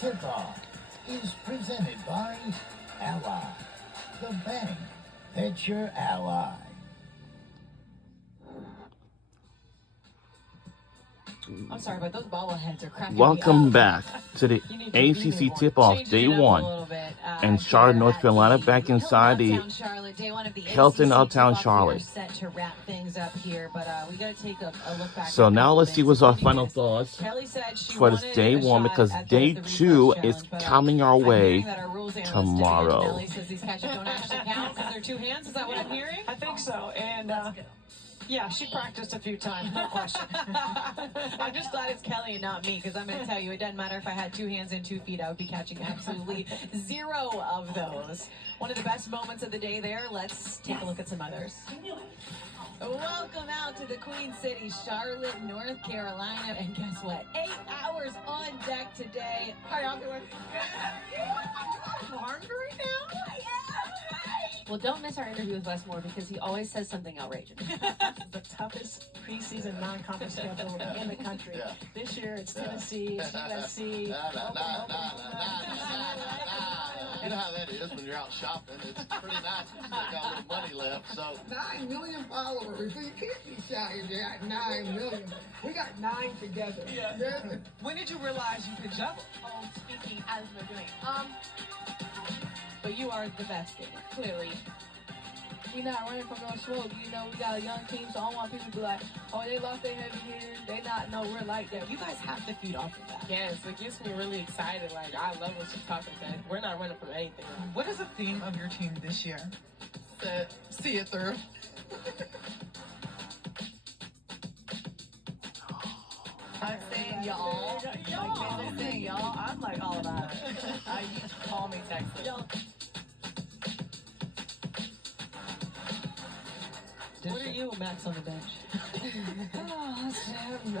tip-off is presented by Ally, the bank that's your ally. I'm sorry, but those bobbleheads are cracking Welcome me up. back to the ACC tip-off day one in Charlotte, North Carolina. Back inside the Hilton Uptown Charlotte. Set to wrap things up here, but we got to take a look back. So now let's see what's our final thoughts for this day one, because day two is coming our way tomorrow. Nelly says these catches don't actually count because they're two hands. Is that what I'm hearing? I think so, and yeah, she practiced a few times, no question. I'm just glad it's Kelly and not me, because I'm going to tell you, it doesn't matter if I had 2 hands and 2 feet, I would be catching absolutely 0 of those. One of the best moments of the day there. Let's take a look at some others. Welcome out to the Queen City, Charlotte, North Carolina, and guess what? 8 hours on deck today. How y'all doing? I'm hungry now. Well, don't miss our interview with Wes Moore, because he always says something outrageous. The toughest preseason non-conference schedule in the country. Yeah. This year it's Tennessee, it's USC. You know how that is when you're out shopping. It's pretty nice if you got a little money left. So 9 million followers. So you can't be shy if you're at 9 million. We got 9 together. Yeah. When did you realize you could juggle? Oh, speaking as we're doing. But you are the best gamer, clearly. We not running from no smoke. You know, we got a young team, so I don't want people to be like, oh, they lost their heavy hitters. They not know we're like that. You guys have to feed off of that. Yes, it gets me really excited. Like, I love what she's talking about. We're not running from anything. What is the theme of your team this year? See it through. I'm saying y'all. Like, they're saying y'all. I'm like all about it. You call me, text me. What are you, Max, on the bench? I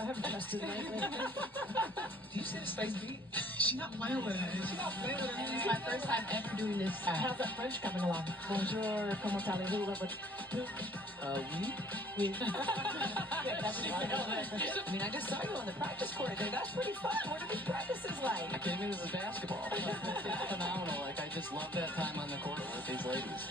haven't trusted lately. Do you see the space beat? She's not playing with it. She's not playing with it. It's my first time ever doing this. How's that French coming along? Bonjour, comment allez-vous? Oui. I mean, I just saw you on the practice court there. That's pretty fun. What are these practices like? I came in as a basketball. It's phenomenal. Like, I just love that time on the court with these ladies.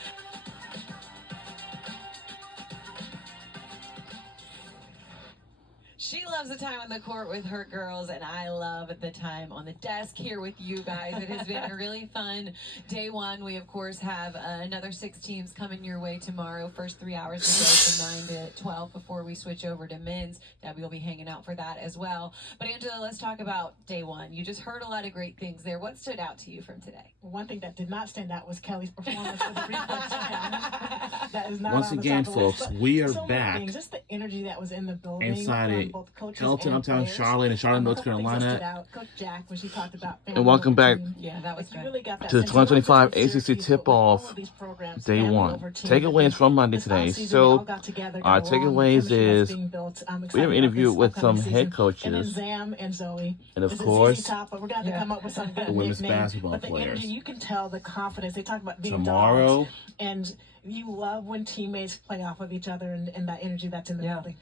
She loves the time on the court with her girls, and I love the time on the desk here with you guys. It has been a really fun day one. We, of course, have another 6 teams coming your way tomorrow. First 3 hours of the day from 9 to 12 before we switch over to men's. Debbie will be hanging out for that as well. But, Angela, let's talk about day one. You just heard a lot of great things there. What stood out to you from today? One thing that did not stand out was Kelly's performance with the reflex challenge. That is not Once on the again, top of the list, folks, but we are so many back things. Just the energy that was in the building inside from it. both coaches Hilton and Uptown players. Charlotte in Charlotte, North A couple things that Carolina. stood out. Coach Jack, when she talked about And welcome back Yeah, that was good. really got that to the sense of 2025 purpose and ACC Syracuse, but with all tip-off of these programs, day family one. over team, Takeaways from Monday this today. offseason, they So all got together, our got along, takeaways chemistry that's is being built. I'm we excited have an about interview this with some upcoming head season. coaches. And then Zam and Zoe. And of It's a course, ZZ Top, but we're going to have to come up with some good the women's nicknames. basketball But the players. energy, you can tell the confidence. They talk about being Tomorrow, dogs, and you love when teammates play off of each other and that energy that's in the building.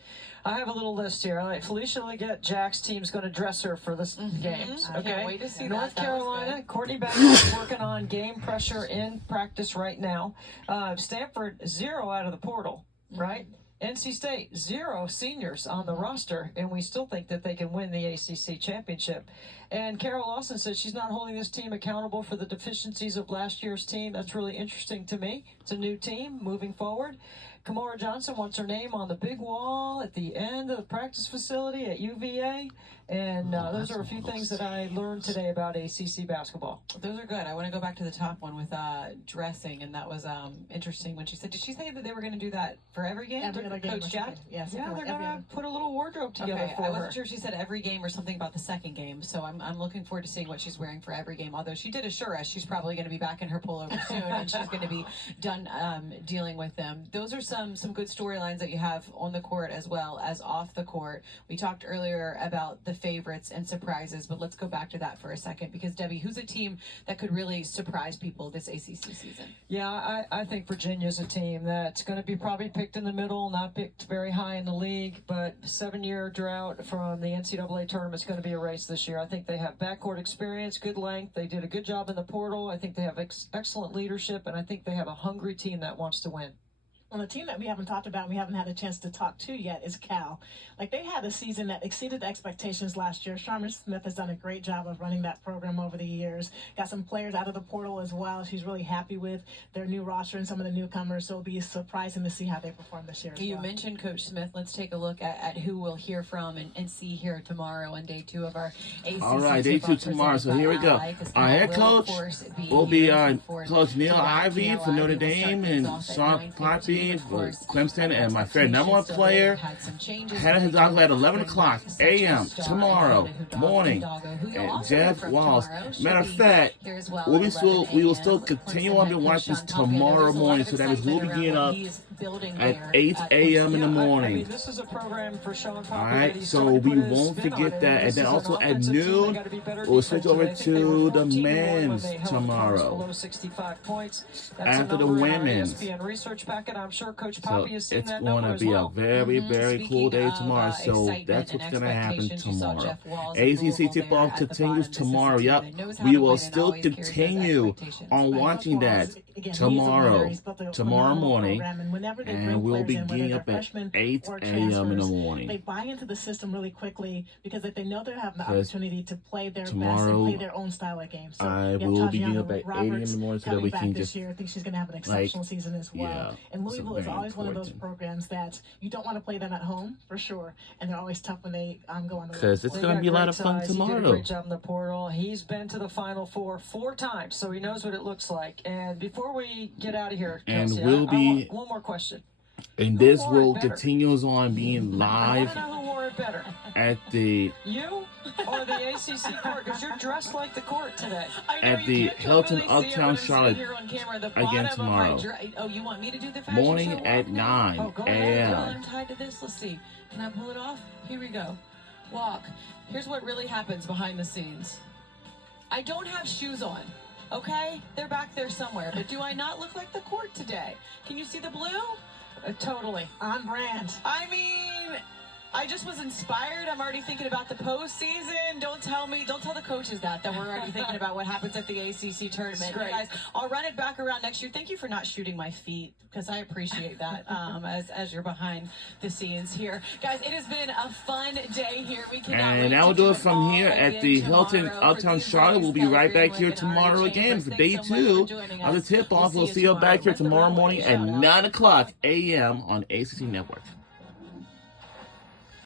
I have a little list here. All right, Felicia Leggett, Jack's team's going to dress her for this games. I Okay. can't wait to see North that. Carolina, Courtney Banks is working on game pressure in practice right now. Stanford, 0 out of the portal, right? NC State, 0 seniors on the roster, and we still think that they can win the ACC championship. And Carol Lawson said she's not holding this team accountable for the deficiencies of last year's team. That's really interesting to me. It's a new team moving forward. Kamora Johnson wants her name on the big wall at the end of the practice facility at UVA. And those are a few things that I learned today about ACC basketball. Those are good. I want to go back to the top one with dressing, and that was interesting when she said, did she say that they were going to do that for every game? Every other game. Coach Jack? Yes. Yeah, they're going to put a little wardrobe together Okay, for I her. wasn't sure if she said every game or something about the second game, so I'm looking forward to seeing what she's wearing for every game, although she did assure us she's probably going to be back in her pullover soon, and she's going to be done dealing with them. Those are some good storylines that you have on the court as well as off the court. We talked earlier about the favorites and surprises, but let's go back to that for a second, because Debbie, who's a team that could really surprise people this ACC season? Yeah, I think Virginia's a team that's going to be probably picked in the middle, not picked very high in the league, but 7-year drought from the NCAA tournament is going to be a race this year. I think they have backcourt experience, good length. They did a good job in the portal. I think they have excellent leadership, and I think they have a hungry team that wants to win. Well, the team that we haven't talked about, we haven't had a chance to talk to yet, is Cal. Like, they had a season that exceeded the expectations last year. Sharma Smith has done a great job of running that program over the years. Got some players out of the portal as well. She's really happy with their new roster and some of the newcomers, so it'll be surprising to see how they perform this year as You well. mentioned Coach Smith. Let's take a look at who we'll hear from and see here tomorrow on day 2 of our ACC. All right, day 2 tomorrow. So here we go. Our head coach will be Coach Neil Ivey for Notre Dame and Sean Poppy for Clemson, and my favorite number 1 player, Hannah Hidalgo at 11 o'clock a.m. tomorrow morning, and Jeff Walsh. Matter of fact, we will still continue on to watch this tomorrow morning, so that means we'll be getting up at 8 a.m. in the morning. This is a program for Sean Poppy. All right, so we won't forget that. And then also at noon, we'll switch over to the men's tomorrow after the women's. So it's going to be a very, very cool day tomorrow. So that's what's going to happen tomorrow. ACC tip-off continues tomorrow. Yep, we will still continue on watching that tomorrow morning, and we'll be getting up at 8 a.m. in the morning. They buy into the system really quickly because if they know they have the opportunity to play their best and play their own style of game. So I will be getting up at 8 a.m. in the morning so that we can just I think she's going to have an exceptional season as well. Yeah, and Louisville is always one of those programs that you don't want to play them at home for sure, and they're always tough when they go on the road. Because it's going to be a lot of fun tomorrow. He did a great job in the portal. He's been to the Final Four 4 times, so he knows what it looks like. And before we get out of here, Kelsey, and we'll be one more question. And this will continues on being live I want to know who wore it better. At the you or the ACC court, because you're dressed like the court today. At the Hilton Uptown Charlotte again tomorrow. Oh, you want me to do the fashion morning show at 9 a.m. I'm tied to this. Let's see. Can I pull it off? Here we go. Walk. Here's what really happens behind the scenes. I don't have shoes on. Okay? They're back there somewhere. But do I not look like the court today? Can you see the blue? Totally. On brand. I mean, I just was inspired. I'm already thinking about the postseason. Don't tell the coaches that we're already thinking about what happens at the ACC tournament. Great. Guys, I'll run it back around next year. Thank you for not shooting my feet, because I appreciate that as you're behind the scenes here. Guys, it has been a fun day here. We and that will do it from here at the Hilton Uptown Charlotte. We'll be right back here tomorrow again for day 2 of the tip-off. We'll see you back here tomorrow morning at 9 o'clock a.m. on ACC Network.